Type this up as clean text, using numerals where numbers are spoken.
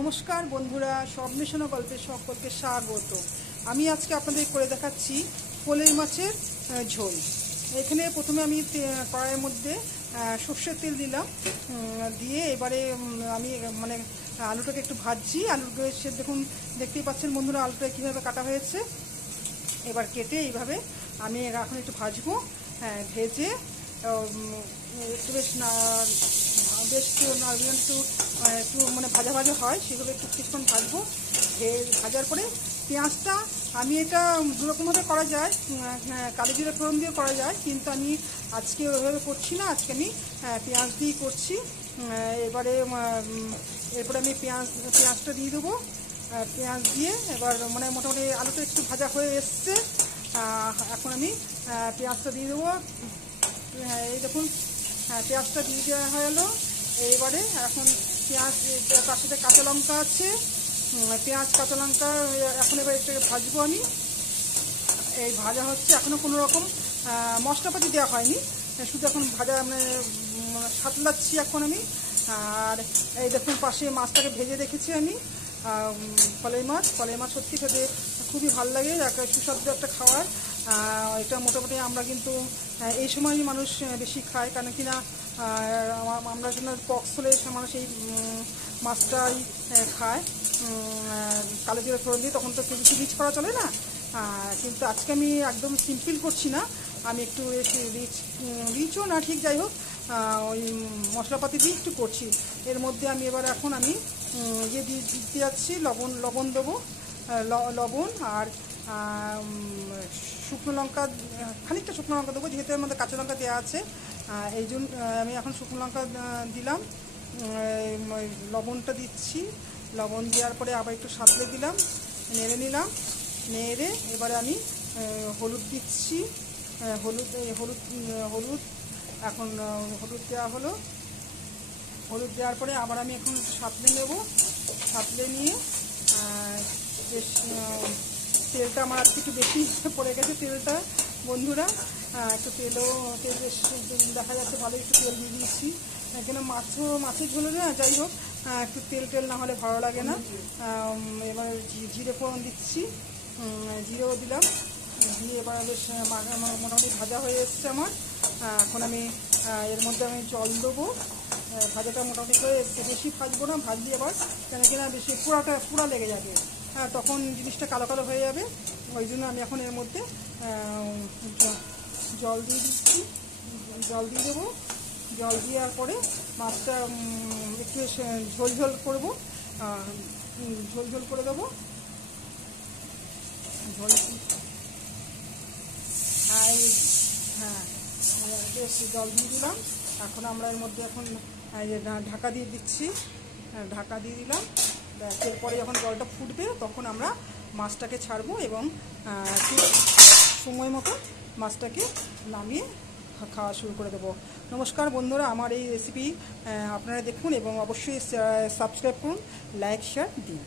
নমস্কার বন্ধুরা, স্বপ্নেশনা গল্পে সকলকে স্বাগত। আমি আজকে আপনাদের করে দেখাচ্ছি পোলের মাছের ঝোল। এখানে প্রথমে আমি কড়াইয়ের মধ্যে সর্ষের তেল দিলাম, দিয়ে এবারে আমি আলুটাকে একটু ভাজছি। আলুটা দেখুন, দেখতেই পাচ্ছেন বন্ধুরা আলুটা কীভাবে কাটা হয়েছে। এবার কেটে এইভাবে আমি এখন একটু ভাজবো। ভেজে একটু বেশ একটু ভাজা ভাজা হয়, সেগুলো একটু কিছুক্ষণ ভাজবো। ভাজার পরে পেঁয়াজটা, আমি এটা দুরকমভাবে করা যায়, কালো জিরা ফোড়ন দিয়ে করা যায়, কিন্তু আমি আজকে ওইভাবে করছি না। আজকে আমি পেঁয়াজ দিয়েই করছি। এরপরে আমি পেঁয়াজটা দিয়ে দেবো। পেঁয়াজ দিয়ে এবার মোটামুটি আলুটা একটু ভাজা হয়ে এসছে। এখন আমি পেঁয়াজটা দিয়ে দেবো। এই দেখুন, পেঁয়াজটা দিয়ে দেওয়া হয়ে গেলো। এবারে এখন পেঁয়াজ, তার সাথে কাঁচা লঙ্কা আছে, পেঁয়াজ কাঁচা লঙ্কা এখন এবার এটাকে ভাজবো আমি। এই ভাজা হচ্ছে, এখনও কোনো রকম মশলাপাতি দেওয়া হয়নি, শুধু এখন ভাজা সাতলাচ্ছি এখন আমি। আর এই দেখুন, পাশে মাছটাকে ভেজে রেখেছি আমি। কলাই মাছ সত্যি খেতে খুবই ভালো লাগে, একটা সুস্বাদু একটা খাবার। এটা মোটামুটি আমরা কিন্তু এই সময়ই মানুষ বেশি খায়, কারণ কিনা আমরা জন্য পক্স হলে মানুষ এই মাছটাই খায় কালো জিরা ফোড়ন দিয়ে। তখন তো কিছু রিচ করা চলে না, কিন্তু আজকে আমি একদম সিম্পল করছি না, আমি একটু রিচও না, ঠিক যাই হোক, ওই মশলাপাতি দিয়ে একটু করছি। এর মধ্যে আমি এবার এখন আমি দিতে যাচ্ছি লবণ দেবো, লবণ আর শুকনো লঙ্কা, খানিকটা শুকনো লঙ্কা দেবো, যেহেতু এর মধ্যে কাঁচা লঙ্কা দেওয়া আছে। এই জন্য আমি এখন শুকনো লঙ্কা দিলাম, লবণটা দিচ্ছি। লবণ দেওয়ার পরে আবার একটু সাঁতলে দিলাম, নেড়ে নিলাম। নেড়ে এবারে আমি হলুদ দিচ্ছি। হলুদ এখন হলুদ দেওয়া হলো। হলুদ দেওয়ার পরে আবার আমি এখন সাঁতলে নেব। সাঁতলে নিয়ে বেশ, তেলটা আমার আজকে একটু বেশি পড়ে গেছে তেলটা বন্ধুরা। একটু তেল বেশ দেখা যাচ্ছে, ভালো একটু তেল দিয়ে দিয়েছি, কেন মাছের ঝোলে না, যাই হোক একটু তেল না হলে ভালো লাগে না। এবার জিরে ফোড়ন দিচ্ছি, জিরেও দিলাম, দিয়ে এবার বেশ মোটামুটি ভাজা হয়ে এসছে আমার। এখন আমি এর মধ্যে আমি জল দেবো। ভাজাটা মোটামুটি হয়ে এসছে, বেশি ভাজবো না, ভাজলে আবার কেন কিনা বেশি পুরা লেগে যাবে, তখন জিনিসটা কালো কালো হয়ে যাবে। ওই জন্য আমি এখন এর মধ্যে জল দিয়ে দিচ্ছি, জল দিয়ে দেবো। জল দেওয়ার পরে মাছটা একটু ঝোল করবো, ঝোল করে দেবো। বেশ জল দিয়ে দিলাম। এখন আমরা এর মধ্যে এখন ঢাকা দিয়ে দিচ্ছি, ঢাকা দিয়ে দিলাম। এরপরে যখন জলটা ফুটবে তখন আমরা মাছটাকে ছাড়বো এবং ঠিক সময় মতো মাছটাকে নামিয়ে খাওয়া শুরু করে দেবো। নমস্কার বন্ধুরা, আমার এই রেসিপি আপনারা দেখুন এবং অবশ্যই সাবস্ক্রাইব করুন, লাইক শেয়ার দিন।